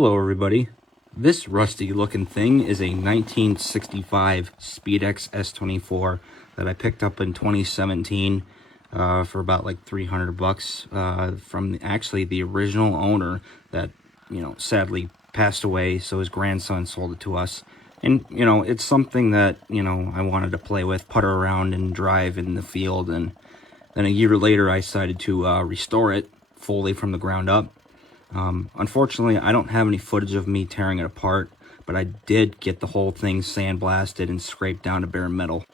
Hello everybody. This rusty looking thing is a 1965 Speedex S24 that I picked up in 2017 for about like 300 bucks from actually the original owner that, sadly passed away, so his grandson sold it to us. And, it's something that, I wanted to play with, putter around and drive in the field. And then a year later, I decided to restore it fully from the ground up. Unfortunately, I don't have any footage of me tearing it apart, but I did get the whole thing sandblasted and scraped down to bare metal.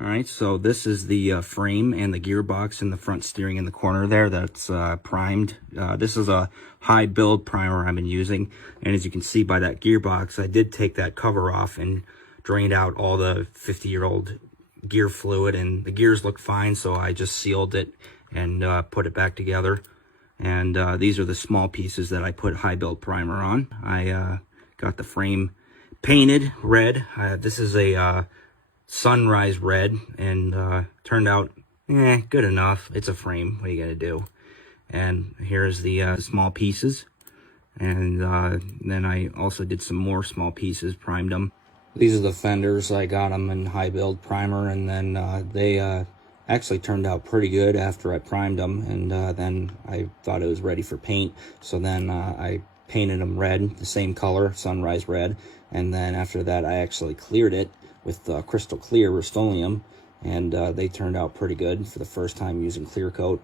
Alright, so this is the frame and the gearbox and the front steering in the corner there that's primed. This is a high build primer I've been using, and as you can see by that gearbox, I did take that cover off and drained out all the 50-year-old gear fluid, and the gears look fine, so I just sealed it and put it back together. And these are the small pieces that I put high build primer on. I got the frame painted red. This is a sunrise red, and turned out good enough. It's a frame, what are you gonna do? And here's the small pieces, and then I also did some more small pieces, primed them. These are the fenders. I got them in high build primer, and then they actually turned out pretty good after I primed them, and then I thought it was ready for paint, so then I painted them red, the same color, sunrise red, and then after that I actually cleared it with crystal clear Rust-Oleum, and they turned out pretty good for the first time using clear coat.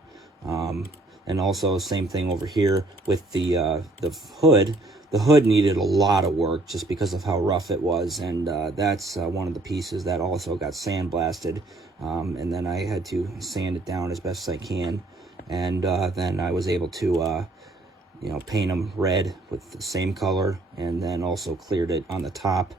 And also same thing over here with the hood. The hood needed a lot of work just because of how rough it was, and that's one of the pieces that also got sandblasted, and then I had to sand it down as best as I can, and then I was able to paint them red with the same color, and then also cleared it on the top.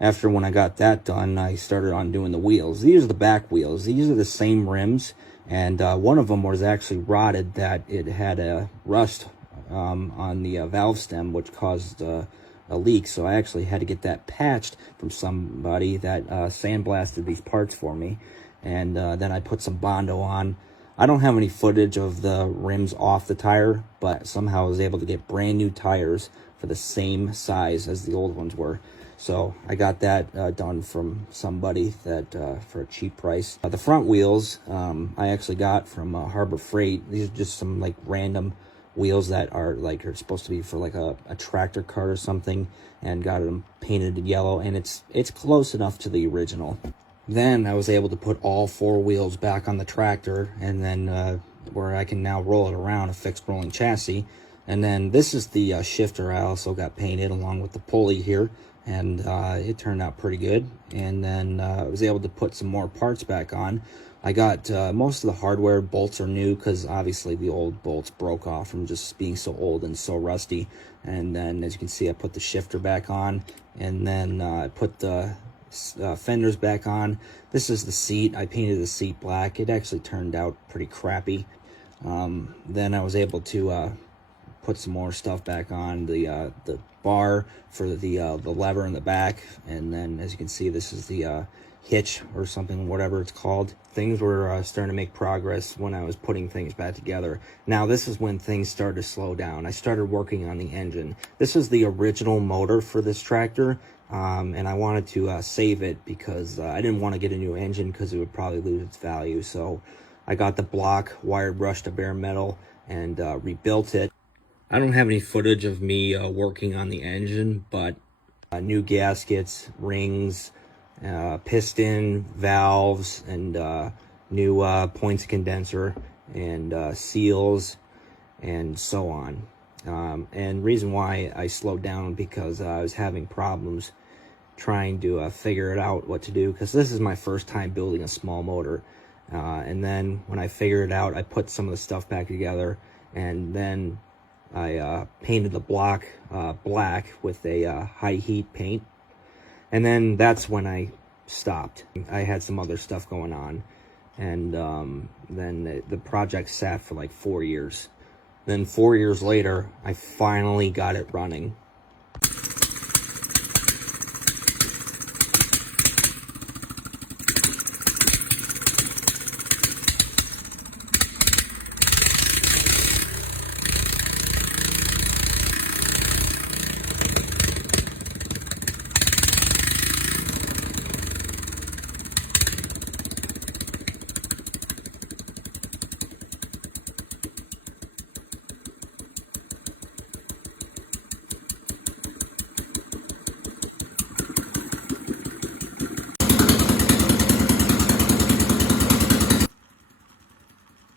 After when I got that done, I started on doing the wheels. These are the back wheels. These are the same rims, and one of them was actually rotted, that it had a rust on the valve stem, which caused a leak, so I actually had to get that patched from somebody that sandblasted these parts for me, and then I put some Bondo on. I don't have any footage of the rims off the tire, but somehow I was able to get brand new tires for the same size as the old ones were. So I got that done from somebody that for a cheap price. The front wheels I actually got from Harbor Freight. These are just some like random wheels that are supposed to be for like a tractor cart or something, and got them painted yellow, and it's close enough to the original. Then I was able to put all four wheels back on the tractor, and then where I can now roll it around, a fixed rolling chassis. And then this is the shifter I also got painted along with the pulley here, and it turned out pretty good. And then I was able to put some more parts back on. I got most of the hardware. Bolts are new because obviously the old bolts broke off from just being so old and so rusty. And then as you can see, I put the shifter back on, and then I put the fenders back on. This is the seat. I painted the seat black. It actually turned out pretty crappy. Then I was able to put some more stuff back on, the bar for the lever in the back, and then as you can see, this is the hitch or something, whatever it's called. Things were starting to make progress when I was putting things back together. Now this is when things started to slow down. I started working on the engine. This is the original motor for this tractor, and I wanted to save it because I didn't want to get a new engine because it would probably lose its value. So I got the block wired brushed to bare metal and rebuilt it. I don't have any footage of me working on the engine, but new gaskets, rings, piston, valves, and new points condenser, and seals, and so on. And reason why I slowed down because I was having problems trying to figure it out what to do, because this is my first time building a small motor. And then when I figured it out, I put some of the stuff back together, and then I painted the block black with a high heat paint, and then that's when I stopped. I had some other stuff going on, and then the project sat for like 4 years. Then 4 years later, I finally got it running.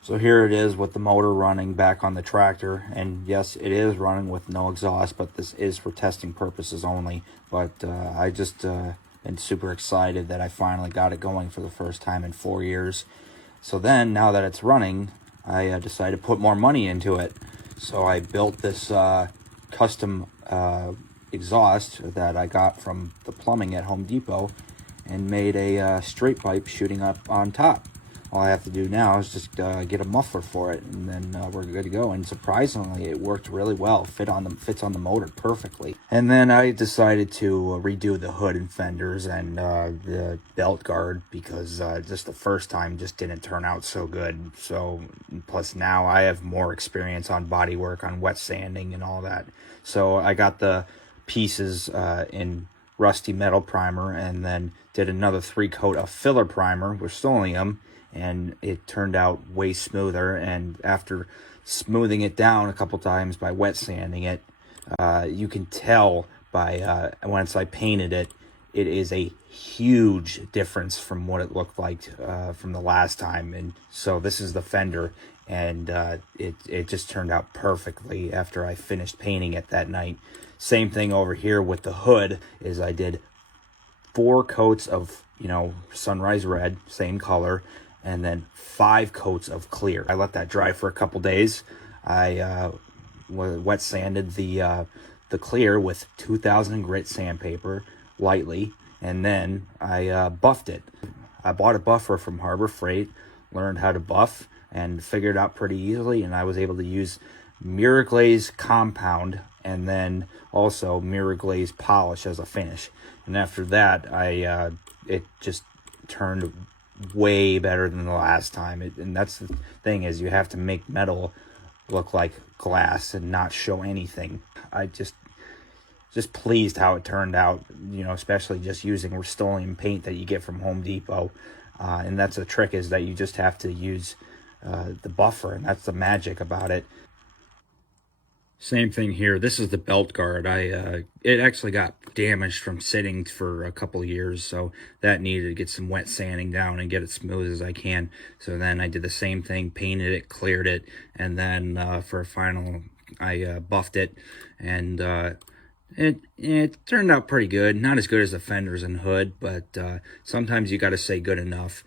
So here it is with the motor running back on the tractor, and yes, it is running with no exhaust, but this is for testing purposes only. But I just am super excited that I finally got it going for the first time in 4 years. So then, now that it's running, I decided to put more money into it. So I built this custom exhaust that I got from the plumbing at Home Depot, and made a straight pipe shooting up on top. All I have to do now is just get a muffler for it, and then we're good to go. And surprisingly, it worked really well. Fits on the motor perfectly. And then I decided to redo the hood and fenders and the belt guard, because just the first time just didn't turn out so good. So plus now I have more experience on body work, on wet sanding and all that. So I got the pieces in rusty metal primer, and then did another 3-coat of filler primer with Rust-Oleum, and it turned out way smoother. And after smoothing it down a couple times by wet sanding it, you can tell by once I painted it, it is a huge difference from what it looked like from the last time. And so this is the fender, and it just turned out perfectly after I finished painting it that night. Same thing over here with the hood, is I did 4 coats of, sunrise red, same color, and then 5 coats of clear. I let that dry for a couple days. I wet sanded the clear with 2000 grit sandpaper lightly, and then I buffed it. I bought a buffer from Harbor Freight, learned how to buff, and figured it out pretty easily. And I was able to use Mirror Glaze compound, and then also Mirror Glaze polish as a finish. And after that, it just turned way better than the last time. And that's the thing, is you have to make metal look like glass and not show anything. I just pleased how it turned out, especially just using Rust-Oleum paint that you get from Home Depot. And that's the trick, is that you just have to use the buffer, and that's the magic about it. Same thing here. This is the belt guard. It actually got damaged from sitting for a couple of years, so that needed to get some wet sanding down and get it smooth as I can. So then I did the same thing, painted it, cleared it, and then for a final, I buffed it, and it turned out pretty good. Not as good as the fenders and hood, but sometimes you got to say good enough.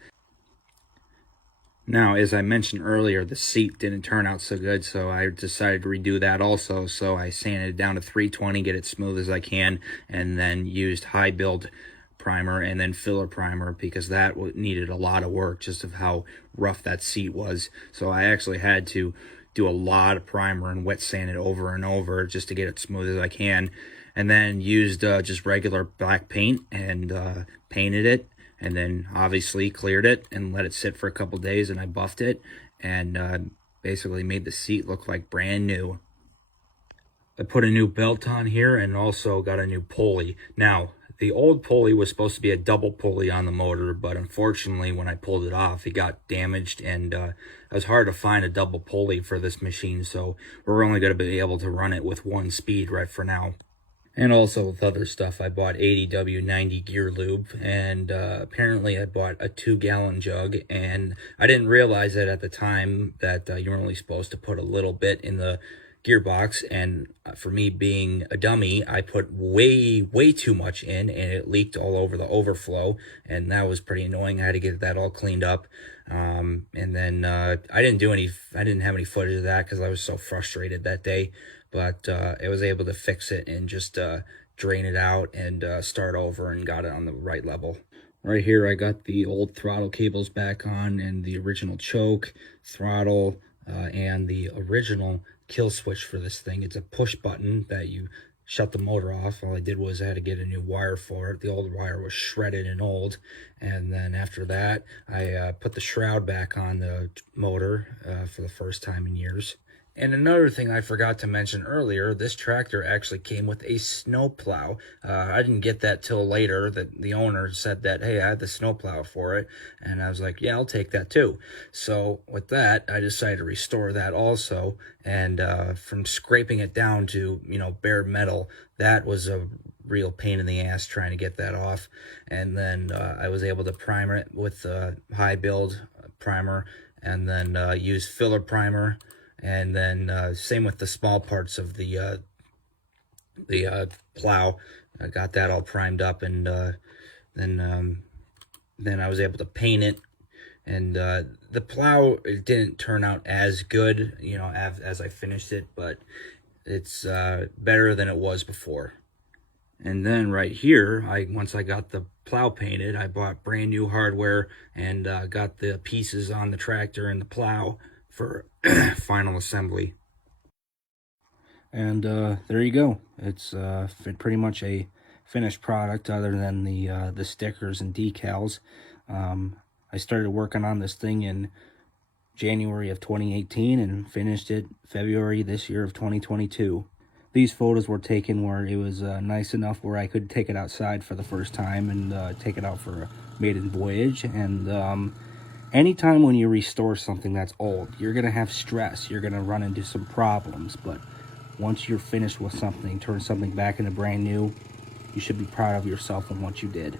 Now, as I mentioned earlier, the seat didn't turn out so good, so I decided to redo that also. So I sanded it down to 320, get it smooth as I can, and then used high build primer and then filler primer, because that needed a lot of work, just of how rough that seat was. So I actually had to do a lot of primer and wet sand it over and over just to get it smooth as I can. And then used just regular black paint and painted it. And then obviously cleared it and let it sit for a couple days, and I buffed it, and basically made the seat look like brand new. I put a new belt on here and also got a new pulley. Now, the old pulley was supposed to be a double pulley on the motor, but unfortunately when I pulled it off, it got damaged, and it was hard to find a double pulley for this machine, so we're only going to be able to run it with 1 speed right for now. And also with other stuff, I bought 80W90 gear lube, and apparently I bought a 2-gallon jug, and I didn't realize it at the time that you're only supposed to put a little bit in the gearbox, and for me being a dummy, I put way too much in, and it leaked all over the overflow, and that was pretty annoying. I had to get that all cleaned up. And then I didn't have any footage of that because I was so frustrated that day. But I was able to fix it and just drain it out and start over, and got it on the right level. Right here, I got the old throttle cables back on, and the original choke, throttle, and the original kill switch for this thing. It's a push button that you shut the motor off. All I did was I had to get a new wire for it. The old wire was shredded and old. And then after that, I put the shroud back on the motor for the first time in years. And another thing I forgot to mention earlier, this tractor actually came with a snow plow. I didn't get that till later. That the owner said that, hey, I had the snow plow for it. And I was like, yeah, I'll take that too. So with that, I decided to restore that also. And from scraping it down to, bare metal, that was a real pain in the ass trying to get that off. And then I was able to primer it with high build primer, and then used filler primer, and then same with the small parts of the plow. I got that all primed up, and then I was able to paint it. And the plow, it didn't turn out as good, you know, as I finished it, but it's better than it was before. And then right here, once I got the plow painted, I bought brand new hardware and got the pieces on the tractor and the plow for final assembly. And there you go. It's pretty much a finished product, other than the stickers and decals. I started working on this thing in January of 2018 and finished it February this year of 2022. These photos were taken where it was nice enough where I could take it outside for the first time and take it out for a maiden voyage. And anytime when you restore something that's old, you're going to have stress. You're going to run into some problems. But once you're finished with something, turn something back into brand new, you should be proud of yourself and what you did.